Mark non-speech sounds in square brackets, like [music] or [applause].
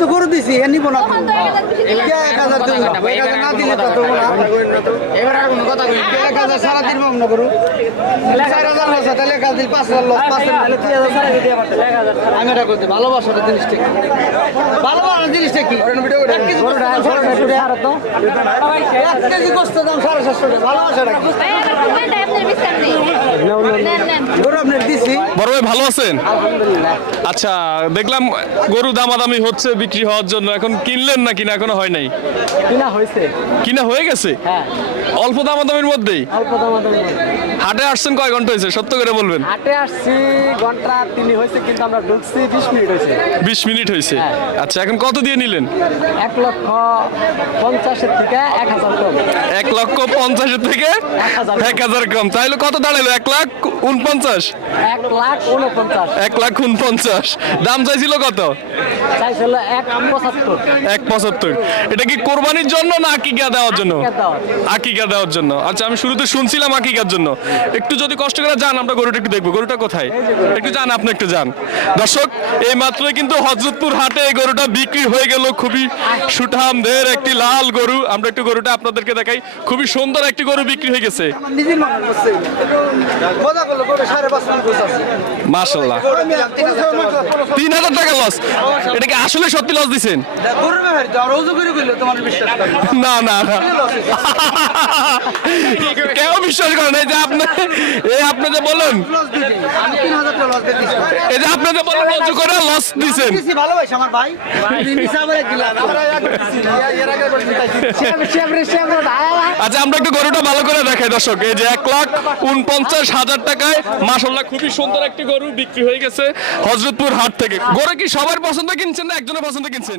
তো করে দিছি এ নিব না এক হাজার দেবো না এক হাজার না দিলে তো দেবো না। এবার আর কোনো কথা কই কে এক হাজার সারা দিন মনে করু চার হাজার লস তাহলে এক হাজার পাঁচ হাজার লস পাঁচ হাজার তিন হাজার সারা দিতে আমি এটা করতে ভালোবাসাটা জিনিসটা কি? ভালোবাসার জিনিসটা কি? এক কেজি গোস্ত দাম সাড়ে সাতশো টাকা। এক কেজি গোস্ত দাম সাড়ে সাতশো টাকা। ভালোবাসাটা কি ভাই, আমার কুকুরটা আপনার বিশ্রাম নেই। নেন, নেন। গরু আপনার দিছি বড় ভাই ভালো আছেন? আচ্ছা দেখলাম গরু দামাদামি হচ্ছে বিক্রি হওয়ার জন্য। এখন কিনলেন না কিনা? এখনও হয় নাই? কিনা হয়েছে। কিনা হয়ে গেছে? হ্যাঁ। অল্প দামাদামির মধ্যেই? অল্প দাম হাটে আসছেন কয় ঘণ্টা হয়েছে? সত্য করে বলবেন। হাটে আসছি ঘণ্টা তিনি হয়েছে কিন্তু আমরা ঢুকছি বিশ মিনিট হয়েছে। বিশ মিনিট হয়েছে? আচ্ছা এখন কত দিয়ে নিলেন? এক লক্ষ পঞ্চাশের থেকে এক হাজার কম। এক লক্ষ পঞ্চাশের থেকে হাজার। এক হাজার কম। তাইলে কত দাঁড়াল এক লাখ উনপঞ্চাশ এক লাখ উনপঞ্চাশ এক লাখ উনপঞ্চাশ দাম চাইছিল কত? চাইছিল এক পঁচাত্তর। এক পঁচাত্তর। এটা কি কোরবানির জন্য না আকিকা দেওয়ার জন্য? আকিকা দেওয়ার। আকিকা দেওয়ার জন্য। আচ্ছা আমি শুরুতে শুনছিলাম আকিকার জন্য। একটু যদি কষ্ট করে যান আমরা গরুটা একটু দেখব। গরুটা কোথায়? একটু যান আপনি একটু যান। দর্শক এই মাত্রই কিন্তু হজরতপুর হাটে এই গরুটা বিক্রি হয়ে গেল। খুবই সুঠামদের একটি লাল গরু। আমরা একটু গরুটা আপনাদেরকে দেখাই। খুবই সুন্দর একটি গরু বিক্রি হয়ে গেছে। মাশাল্লাহ তিন হাজার টাকা লস এটা কি আসলে সত্যি লস দিছেন? না না না। [laughs] [laughs] এই যে আপনি এই আপনি যে বলেন। এই যে আপনি যে বলেন করে লস দিছেন। আচ্ছা আমরা একটু গরুটা ভালো করে দেখাই দর্শক। এই যে এক লাখ উনপঞ্চাশ হাজার টাকায় মাসাল্লাহ খুবই সুন্দর একটি গরু বিক্রি হয়ে গেছে হজরতপুর হাট থেকে। গরু কি সবার পছন্দ কিনছেন না একজনের পছন্দ কিনছেন?